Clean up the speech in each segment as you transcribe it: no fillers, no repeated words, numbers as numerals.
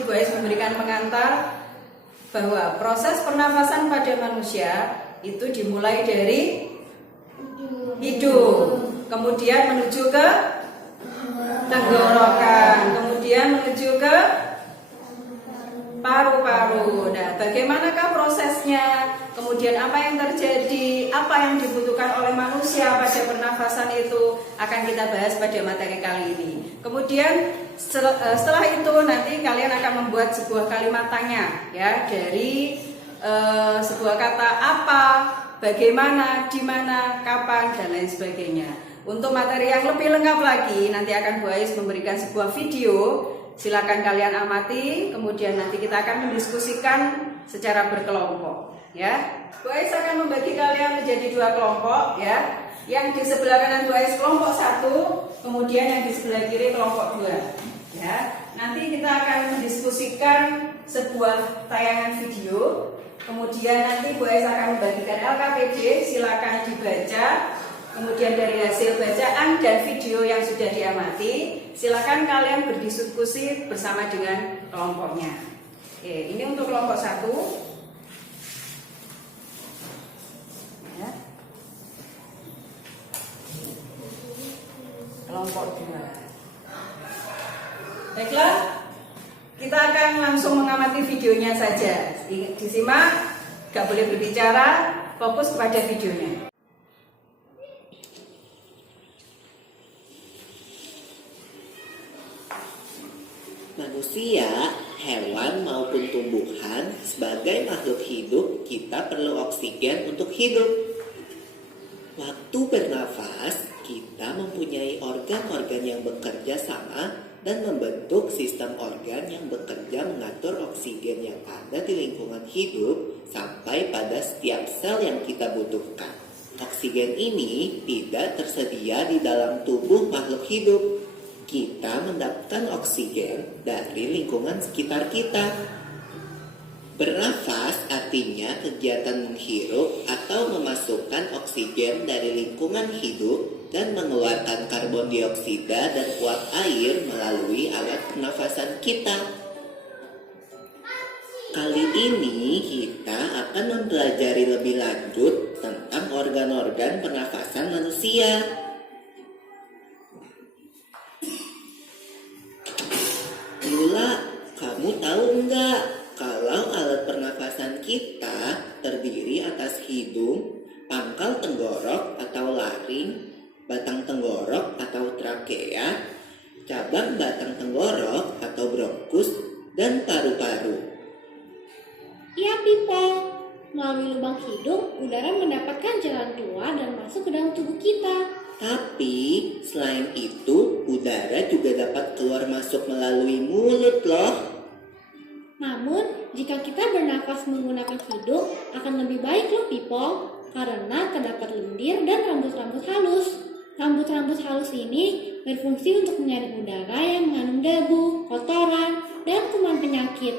sini Bu Ais memberikan pengantar bahwa proses pernafasan pada manusia itu dimulai dari hidung, kemudian menuju ke tenggorokan, kemudian menuju ke paru-paru. Nah, bagaimanakah prosesnya? Kemudian apa yang terjadi? Apa yang dibutuhkan oleh manusia pada pernafasan itu akan kita bahas pada materi kali ini. Kemudian setelah itu nanti kalian akan membuat sebuah kalimat tanya ya dari sebuah kata apa, bagaimana, di mana, kapan dan lain sebagainya. Untuk materi yang lebih lengkap lagi nanti akan Bu Ais memberikan sebuah video. Silakan kalian amati, kemudian nanti kita akan mendiskusikan secara berkelompok ya. Bu Ais akan membagi kalian menjadi 2 kelompok ya. Yang di sebelah kanan Bu Ais kelompok 1, kemudian yang di sebelah kiri kelompok 2 ya. Nanti kita akan mendiskusikan sebuah tayangan video. Kemudian nanti Bu Ais akan membagikan LKPD, silakan dibaca. Kemudian dari hasil bacaan dan video yang sudah diamati, silakan kalian berdiskusi bersama dengan kelompoknya. Oke, ini untuk kelompok 1. Ya. Kelompok 2. Baiklah, kita akan langsung mengamati videonya saja. Disimak, gak boleh berbicara, fokus kepada videonya. Manusia, hewan maupun tumbuhan, sebagai makhluk hidup, kita perlu oksigen untuk hidup. Waktu bernafas, kita mempunyai organ-organ yang bekerja sama dan membentuk sistem organ yang bekerja mengatur oksigen yang ada di lingkungan hidup sampai pada setiap sel yang kita butuhkan. Oksigen ini tidak tersedia di dalam tubuh makhluk hidup. Kita mendapatkan oksigen dari lingkungan sekitar kita. Bernafas artinya kegiatan menghirup atau memasukkan oksigen dari lingkungan hidup dan mengeluarkan karbon dioksida dan uap air melalui alat pernafasan kita. Kali ini kita akan mempelajari lebih lanjut tentang organ-organ pernafasan manusia. Lula, kamu tahu enggak kalau alat pernafasan kita terdiri atas hidung, pangkal tenggorok atau laring, batang tenggorok atau trakea, cabang batang tenggorok atau bronkus, dan paru-paru. Iya, People. Melalui lubang hidung, udara mendapatkan jalan keluar dan masuk ke dalam tubuh kita. Tapi selain itu, udara juga dapat keluar masuk melalui mulut loh. Namun, jika kita bernafas menggunakan hidung, akan lebih baik loh, People. Karena terdapat lendir dan rambut-rambut halus. Rambut-rambut halus ini berfungsi untuk menyaring udara yang mengandung debu, kotoran, dan kuman penyakit.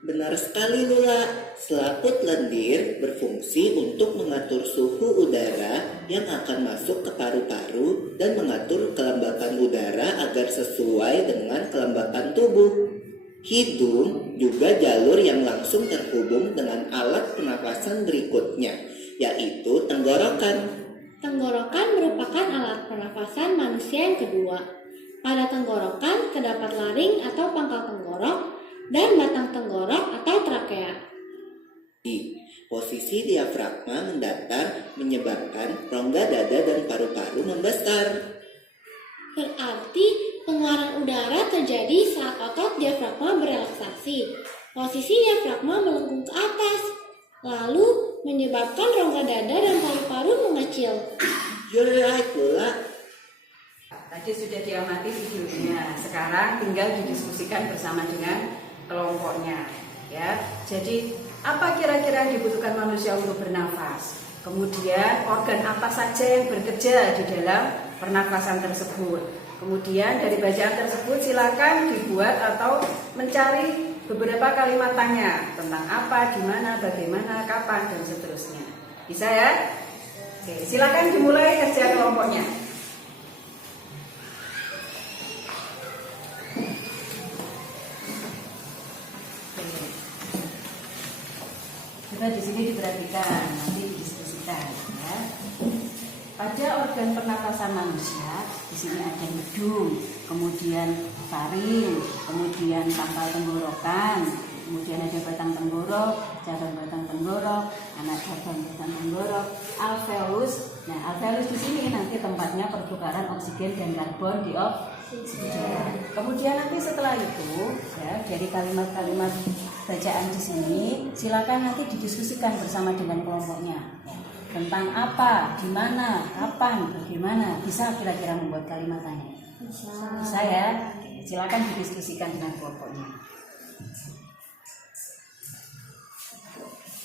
Benar sekali Lula, selaput lendir berfungsi untuk mengatur suhu udara yang akan masuk ke paru-paru dan mengatur kelembapan udara agar sesuai dengan kelembapan tubuh. Hidung juga jalur yang langsung terhubung dengan alat pernafasan berikutnya, yaitu tenggorokan. Tenggorokan merupakan alat pernafasan manusia yang kedua. Pada tenggorokan terdapat laring atau pangkal tenggorok dan batang tenggorok atau trakea. Di posisi diafragma mendatar menyebabkan rongga dada dan paru-paru membesar. Berarti pengeluaran udara terjadi saat otot diafragma berelaksasi. Posisi diafragma melengkung ke atas, lalu menyebabkan rongga dada dan paru-paru mengecil. You're right, Lula. Tadi sudah diamati videonya, sekarang tinggal didiskusikan bersama dengan kelompoknya ya. Jadi apa kira-kira yang dibutuhkan manusia untuk bernafas? Kemudian organ apa saja yang bekerja di dalam pernafasan tersebut? Kemudian dari bacaan tersebut silakan dibuat atau mencari beberapa kalimat tanya tentang apa, di mana, bagaimana, kapan dan seterusnya. Bisa ya? Oke, silakan dimulai kerja kelompoknya. Coba di sini diperhatikan, nanti didiskusikan ya. Pada organ pernapasan manusia, di sini ada hidung, kemudian faring, kemudian pangkal tenggorokan, kemudian ada batang tenggorok, cabang batang tenggorok, anak cabang batang tenggorok, alveolus. Nah, alveolus di sini nanti tempatnya pertukaran oksigen dan karbon dioksida. Kemudian nanti setelah itu, ya, dari kalimat-kalimat bacaan di sini, silakan nanti didiskusikan bersama dengan kelompoknya. Ya. Tentang apa, di mana, kapan, bagaimana, bisa kira-kira membuat kalimatnya? Bisa ya. Oke, silakan didiskusikan dengan kelompoknya.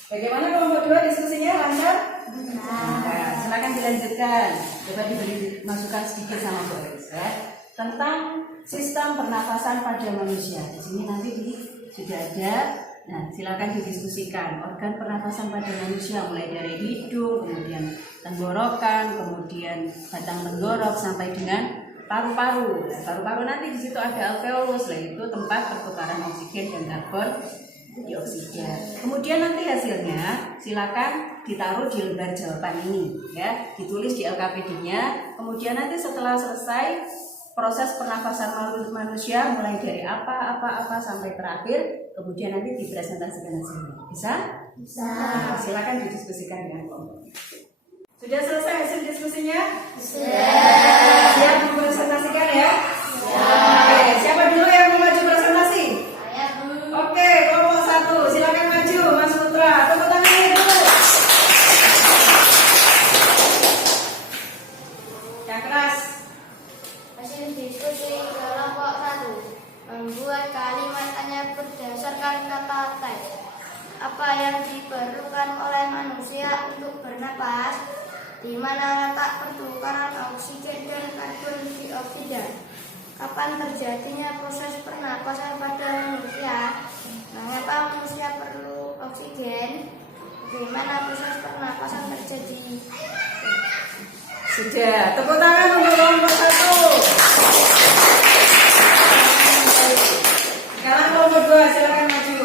Bagaimana kelompok 2 diskusinya lancar? Nah, silakan dilanjutkan. Coba diberi masukan sedikit sama Bu Elis ya. Tentang sistem pernafasan pada manusia. Di sini nanti sudah ada. Nah, silakan didiskusikan organ pernafasan pada manusia mulai dari hidung, kemudian tenggorokan, kemudian batang tenggorok sampai dengan paru-paru. Paru-paru nanti di situ ada alveolus, yaitu tempat pertukaran oksigen dan karbon dioksida. Kemudian nanti hasilnya silakan ditaruh di lembar jawaban ini, ya, ditulis di LKPD-nya. Kemudian nanti setelah selesai proses pernafasan manusia mulai dari apa sampai terakhir, kemudian nanti dipresentasikan hasilnya. Bisa? Bisa. Nah, silakan didiskusikan dengan kelompok. Sudah selesai hasil diskusinya? Sudah. Siap mempresentasikan ya? Oke, siapa dulu yang mau maju presentasi? Saya dulu. Oke, kelompok 1, silakan maju, Mas Putra. Tepuk tangannya dulu. Yang keras. Hasil diskusi kelompok 1 membuat kalimat hanya berdasarkan kata teks. Apa yang diperlukan oleh manusia untuk bernapas? Di mana letak pertukaran oksigen dan karbon dioksida? Kapan terjadinya proses pernapasan pada manusia? Mengapa manusia perlu oksigen? Bagaimana proses pernapasan terjadi? Sudah, tepuk tangan untuk kelompok 1. Sekarang kelompok 2, silakan maju.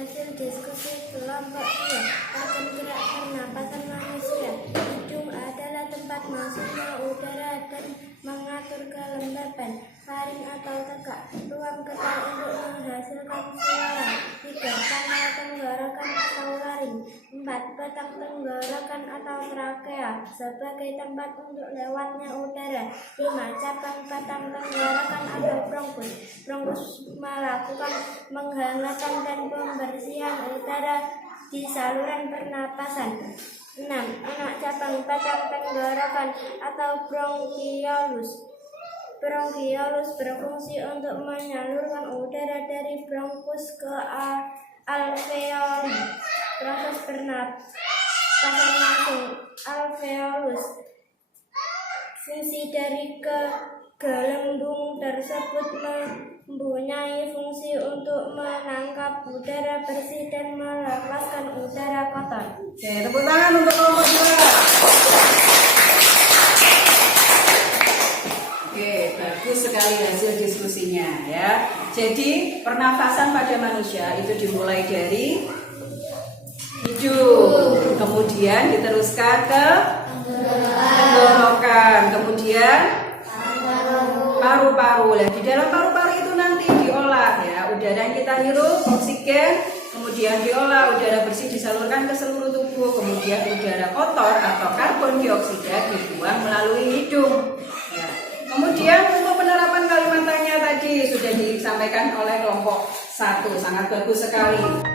Hasil diskusi kelompok 2 akan gerak pernapasan manusia. Hidung adalah tempat masuknya udara dan mengatur kelembapan. Faring atau tegak, ruang getah untuk menghasilkan suara. 3. Kanal tenggorokan atau laring. 4. Batang tenggorokan atau trakea sebagai tempat untuk lewatnya udara. 5. Cabang batang tenggorokan atau bronkus. Bronkus melakukan menghangatkan dan pembersihan udara di saluran pernapasan. 6. Anak cabang batang tenggorokan atau bronkiolus. Bronkiolus berfungsi untuk menyalurkan udara dari bronkus ke alveoli. Proses pernapasan langsung alveolus. Fungsi dari gelembung tersebut mempunyai fungsi untuk menangkap udara bersih dan melepaskan udara kotor. Oke, tepuk tangan untuk kelompok 2. Oke, bagus sekali hasil diskusinya ya. Jadi pernafasan pada manusia itu dimulai dari hidung, kemudian diteruskan ke tenggorokan, kemudian paru-paru. Nah, di dalam paru-paru itu nanti diolah ya, udara yang kita hirup, oksigen, kemudian diolah, udara bersih disalurkan ke seluruh tubuh, kemudian udara kotor atau karbon dioksida dibuang melalui hidung. Ya. Kemudian untuk penerapan kalimat tanya tadi sudah disampaikan oleh kelompok 1, sangat bagus sekali.